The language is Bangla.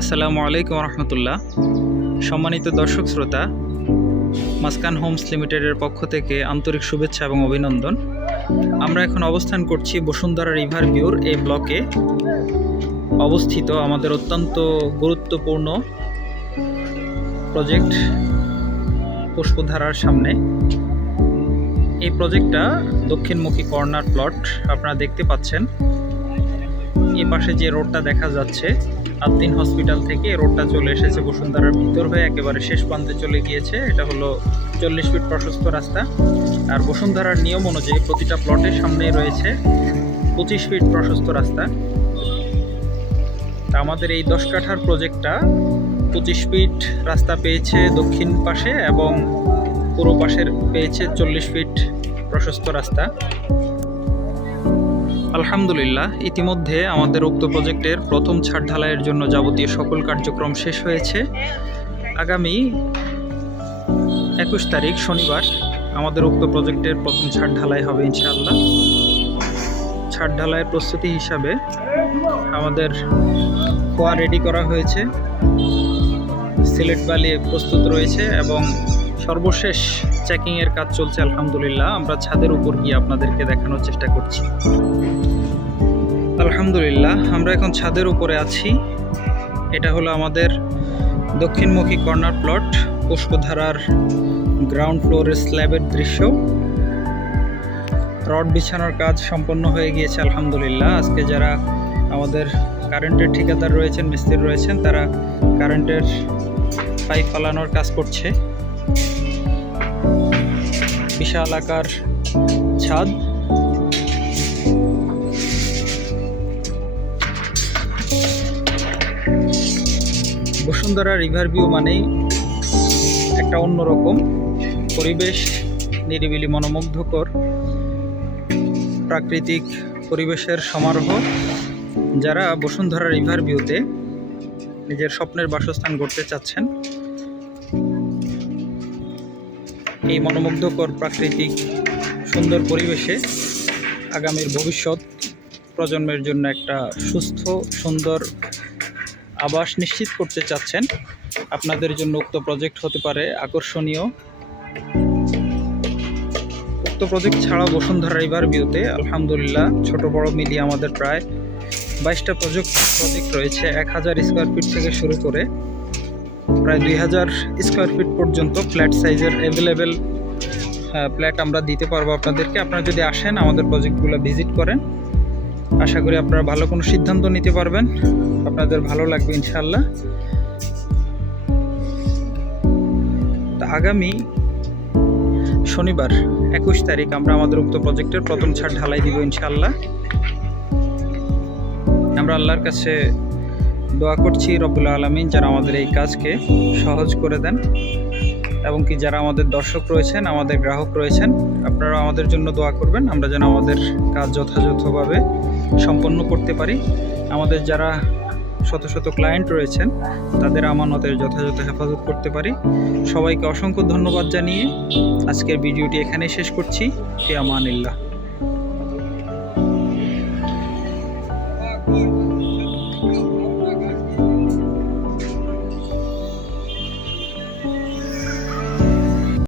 আসসালামু আলাইকুম রহমতুল্লাহ। সম্মানিত দর্শক শ্রোতা, মাসকান হোমস লিমিটেডের পক্ষ থেকে আন্তরিক শুভেচ্ছা এবং অভিনন্দন। আমরা এখন অবস্থান করছি বসুন্ধরা রিভার ভিউর এই ব্লকে অবস্থিত আমাদের অত্যন্ত গুরুত্বপূর্ণ প্রজেক্ট পুষ্পধারার সামনে। এই প্রজেক্টটা দক্ষিণমুখী কর্নার প্লট আপনারা দেখতে পাচ্ছেন। এই পাশে যে রোডটা দেখা যাচ্ছে আদ্দিন হসপিটাল থেকে রোডটা চলে এসেছে বসুন্ধরার ভিতর হয়ে একেবারে শেষ প্রান্তে চলে গিয়েছে। এটা হলো 40 ফিট প্রশস্ত রাস্তা। আর বসুন্ধরার নিয়ম অনুযায়ী প্রতিটা প্লটের সামনেই রয়েছে 25 ফিট প্রশস্ত রাস্তা। আমাদের এই 10 কাঠার প্রজেক্টটা 25 ফিট রাস্তা পেয়েছে দক্ষিণ পাশে এবং পূর্ব পাশের পেয়েছে 40 ফিট প্রশস্ত রাস্তা। আলহামদুলিল্লাহ, ইতিমধ্যে আমাদের উক্ত প্রজেক্টের প্রথম ছাদ ঢালাইয়ের জন্য যাবতীয় সকল কার্যক্রম শেষ হয়েছে। আগামী 21 তারিখ শনিবার আমাদের উক্ত প্রজেক্টের প্রথম ছাদ ঢালাই হবে ইনশাআল্লাহ। ছাদ ঢালাইয়ের প্রস্তুতি হিসাবে আমাদের খোয়া রেডি করা হয়েছে, সিলেট বালি প্রস্তুত রয়েছে এবং সর্বশেষ চেকিংয়ের কাজ চলছে। আলহামদুলিল্লাহ, আমরা ছাদের উপর গিয়ে আপনাদেরকে দেখানোর চেষ্টা করছি। আলহামদুলিল্লাহ, আমরা এখন ছাদের উপরে আছি। এটা হলো আমাদের দক্ষিণমুখী কর্নার প্লট পুষ্পধারার গ্রাউন্ড ফ্লোরের স্ল্যাবের দৃশ্য। রড বিছানোর কাজ সম্পন্ন হয়ে গিয়েছে আলহামদুলিল্লাহ। আজকে যারা আমাদের কারেন্টের ঠিকাদার রয়েছেন, মিস্ত্রি রয়েছেন, তারা কারেন্টের পাইপ ফালানোর কাজ করছে। বিশাল আকার ছাদ। বসুন্ধরা রিভার ভিউ মানেই একটা অন্যরকম পরিবেশ, নিরিবিলি মনোমুগ্ধকর প্রাকৃতিক পরিবেশের সমারোহ। যারা বসুন্ধরা রিভার ভিউতে নিজের স্বপ্নের বাসস্থান গড়তে চাচ্ছেন, এই মনোমুগ্ধকর প্রাকৃতিক সুন্দর পরিবেশে আগামীর ভবিষ্যৎ প্রজন্মের জন্য একটা সুস্থ সুন্দর আবাস নিশ্চিত করতে চাচ্ছেন, আপনাদের জন্য উক্ত প্রজেক্ট হতে পারে আকর্ষণীয়। উক্ত প্রজেক্ট ছাড়াও বসুন্ধরা রিভার ভিউতে আলহামদুলিল্লাহ ছোট বড় মিলিয়ে আমাদের প্রায় 22টা প্রজেক্ট রয়েছে। 1000 স্কোয়ার ফিট থেকে শুরু করে প্রায় 2000 স্কোয়ার ফিট পর্যন্ত ফ্ল্যাট সাইজের অ্যাভেলেবেল ফ্ল্যাট আমরা দিতে পারবো আপনাদেরকে। আপনারা যদি আসেন আমাদের প্রজেক্টগুলো ভিজিট করেন, আশা করি আপনারা ভালো কোনো সিদ্ধান্ত নিতে পারবেন, আপনাদের ভালো লাগবে ইনশাআল্লাহ। তা আগামী শনিবার 21 তারিখ আমরা আমাদের উক্ত প্রজেক্টের প্রথম ছাদ ঢালাই দিব ইনশাআল্লাহ। আমরা আল্লাহর কাছে দোয়া করছি রব্বুল আলামিন যেন আমাদের এই কাজকে সহজ করে দেন, এবং কি যারা আমাদের দর্শক রয়েছেন, আমাদের গ্রাহক রয়েছেন, আপনারা আমাদের জন্য দোয়া করবেন আমরা যেন আমাদের কাজ যথাযথভাবে সম্পন্ন করতে পারি। আমাদের যারা শত শত ক্লায়েন্ট রয়েছেন তাদের আমানতের যথাযথ হেফাজত করতে পারি। সবাইকে অসংখ্য ধন্যবাদ জানিয়ে আজকের ভিডিওটি এখানেই শেষ করছি। ফি আমানিল্লাহ।